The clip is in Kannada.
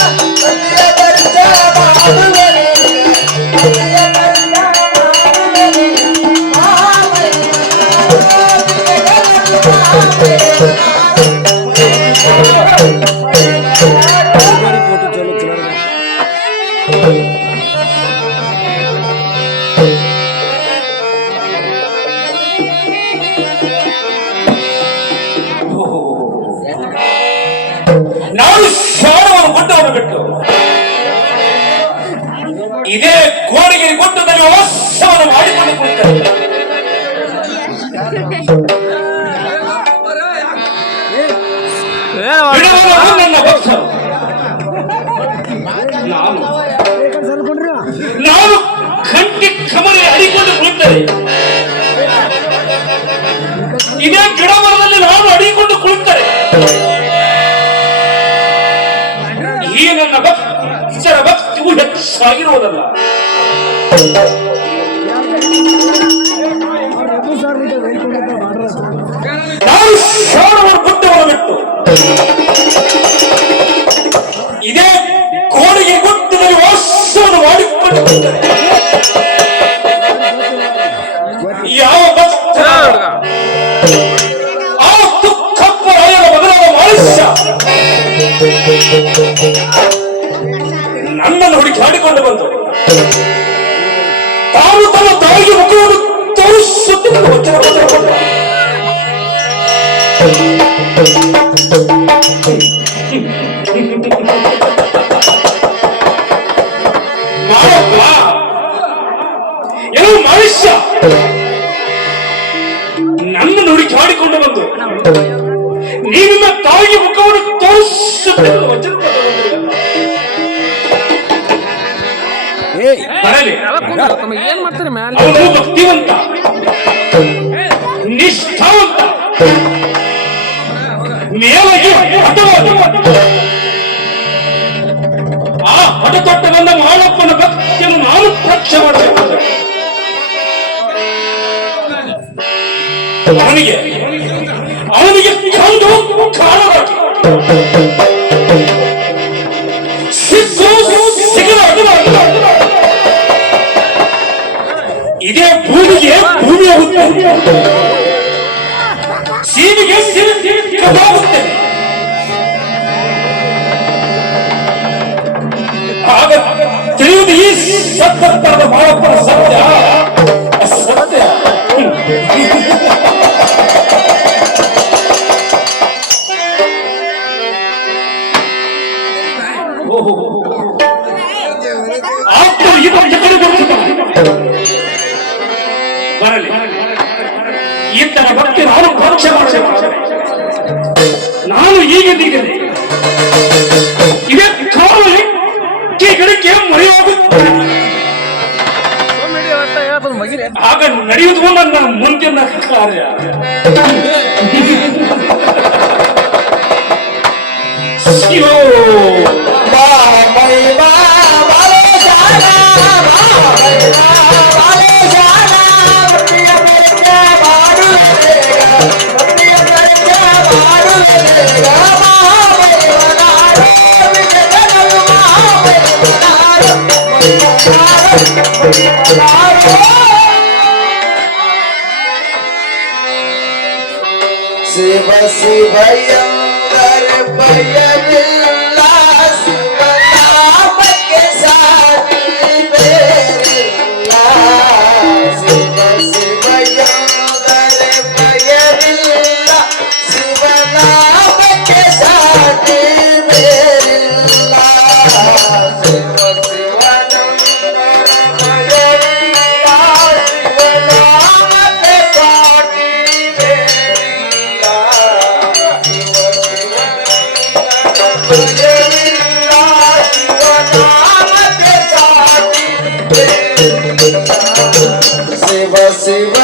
ನಾನು ಇದೇ ಗೋಡೆಗೆ ಗುಡ್ಡದಲ್ಲಿ ಅವಶ್ಯವನ್ನು ಮಾಡಿಕೊಂಡು ಕುಳಿತರೆ ನನ್ನ ಭಕ್ತಿಯು ಹೆಚ್ಚಾಗಿರುವುದಲ್ಲ ಗುಡ್ಡವನ್ನು ಬಿಟ್ಟು ಇದೇ ಕೋಳಿಗೆ ಗುಡ್ಡದಲ್ಲಿ ವಾಸವನ್ನು ಮಾಡಿಕೊಂಡು ಯಾವ ಭಕ್ತ ಆ ದುಃಖಪ್ಪ ಬದಲಾದ ಮನುಷ್ಯ. ಹುಡುಕಿ ಆಡಿಕೊಂಡು ಬಂದು ತಾನು ತಮ್ಮ ತಾಯಿಗೆ ಮುಖವನ್ನು ತೋರಿಸುತ್ತಿದ್ದ ವಚನ ಏನು ಮನುಷ್ಯ? ನನ್ನ ನುಡಿ ಆಡಿಕೊಂಡು ಬಂದು. ನೀನಿನ್ನ ತಾಯಿಗೆ ಮುಖವನ್ನು ತೋರಿಸುತ್ತಿದ್ದ. ಬರಲಿ ಏನ್ ಮಾಡ್ತಾರೆ ಮ್ಯಾಲೆ ಭಕ್ತಿವಂತ. ನಿಷ್ಠಾವಂತ. ಹಠವಾದ ಆ ಹಠ ತೊಟ್ಟ ಬಂದ ಮಾಳಪ್ಪನ ಭಕ್ತಿಯನ್ನು ನಾನು ಪ್ರಕ್ಷ ಮಾಡಬೇಕು. ಅವನಿಗೆ ಸತ್ತರದ ಬಾಳಪ್ಪನ ಸತ್ಯ. ಸತ್ಯ. ಆಪ್ತರು ಇದು ಎಕಡೆ ಬರುತ್ತಿದ್ದಾರೆ ಬರಲಿ. ಈತನ ಭಕ್ತಿ ನಾನು ಪಕ್ಷ ಮಾಡಬೇಕು ನಾನು ಈಗ ನಿಗದೆ ಆಗ ನಡೆಯುವುದು ನನ್ನ ಮುಂದಿನ ಕಾರ್ಯ ಶಿವೋ Shiva Sivayam Garbayam Se você vai